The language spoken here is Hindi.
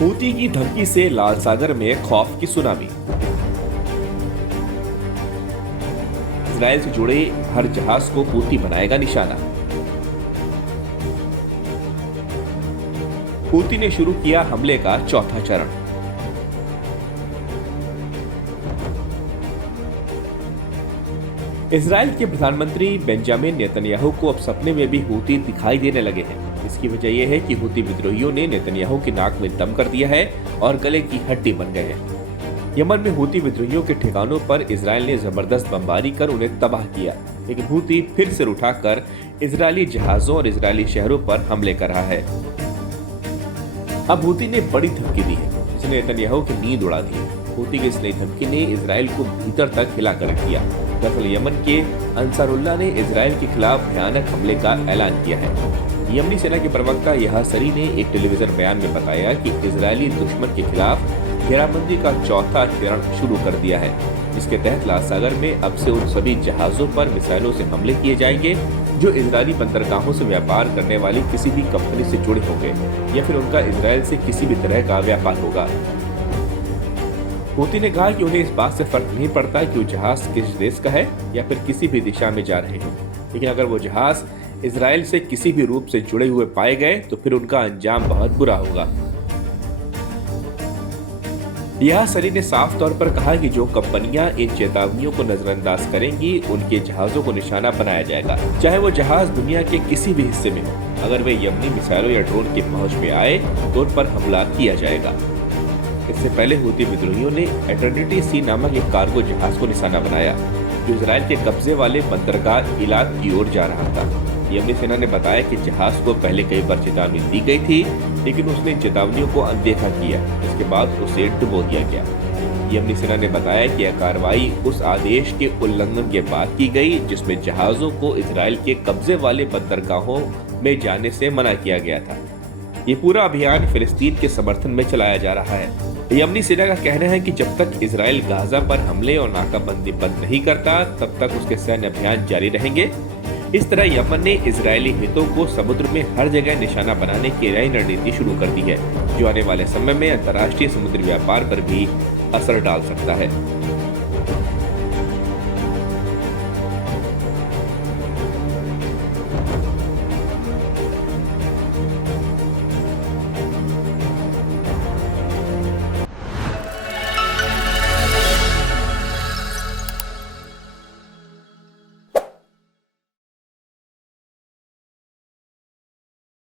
हूती की धमकी से लाल सागर में खौफ की सुनामी। इजराइल से जुड़े हर जहाज को हूती बनाएगा निशाना। हूती ने शुरू किया हमले का चौथा चरण। इजराइल के प्रधानमंत्री बेंजामिन नेतन्याहू को अब सपने में भी हूती दिखाई देने लगे हैं। इसकी वजह यह है कि हूती विद्रोहियों ने नेतन्याहू की नाक में दम कर दिया है और गले की हड्डी बन गए हैं। यमन में हूती विद्रोहियों के ठिकानों पर इजराइल ने जबरदस्त बमबारी कर उन्हें तबाह किया, लेकिन हूती फिर से उठाकर इजरायली जहाजों और इजरायली शहरों पर हमले कर रहा है। अब हूती ने बड़ी धमकी दी है, जिसने नेतन्याहू की नींद उड़ा दी है। हूती की इस नई धमकी ने इजराइल को भीतर तक हिला कर रख दिया। दरअसल यमन के अंसारुल्लाह ने इजराइल के खिलाफ भयानक हमले का ऐलान किया है। यमनी सेना के प्रवक्ता यहा सरी ने एक टेलीविजन बयान में बताया कि इजरायली दुश्मन के खिलाफ घेराबंदी का चौथा चरण शुरू कर दिया है, जिसके तहत लाल सागर में अब से उन सभी जहाजों पर मिसाइलों से हमले किए जाएंगे जो इजरायली बंदरगाहों से व्यापार करने वाली किसी भी कंपनी से जुड़े होंगे या फिर उनका इजराइल से किसी भी तरह का व्यापार होगा। हूती ने कहा कि उन्हें इस बात से फर्क नहीं पड़ता कि वो जहाज किस देश का है या फिर किसी भी दिशा में जा रहे हैं, लेकिन अगर वो जहाज इजराइल से किसी भी रूप से जुड़े हुए पाए गए तो फिर उनका अंजाम बहुत बुरा होगा। यह सरी ने साफ तौर पर कहा कि जो कंपनियां इन चेतावनियों को नजरअंदाज करेंगी उनके जहाजों को निशाना बनाया जाएगा, चाहे वो जहाज दुनिया के किसी भी हिस्से में हो। अगर वे यमनी मिसाइलों या ड्रोन की पहुंच में आए तो उन पर हमला किया जाएगा। इससे पहले हूती विद्रोहियों ने एटर्निटी सी नामक एक कार्गो जहाज को निशाना बनाया, जो इजराइल के कब्जे वाले बंदरगाह इलाद की ओर जा रहा था। यमनी सेना ने बताया कि जहाज को पहले कई बार चेतावनी दी गई थी, लेकिन उसने चेतावनियों को अनदेखा किया। इसके बाद उसे डुबो दिया गया। यमनी सेना ने बताया कि यह कार्रवाई उस आदेश के उल्लंघन के बाद की गई जिसमें जहाजों को इजराइल के कब्जे वाले बंदरगाहों में जाने से मना किया गया था। ये पूरा अभियान फिलिस्तीन के समर्थन में चलाया जा रहा है। यमनी सेना का कहना है कि जब तक इजराइल गाजा पर हमले और नाकाबंदी बंद नहीं करता, तब तक उसके सैन्य अभियान जारी रहेंगे। इस तरह यमन ने इजरायली हितों को समुद्र में हर जगह निशाना बनाने की नई रणनीति शुरू कर दी है, जो आने वाले समय में अंतर्राष्ट्रीय समुद्री व्यापार पर भी असर डाल सकता है।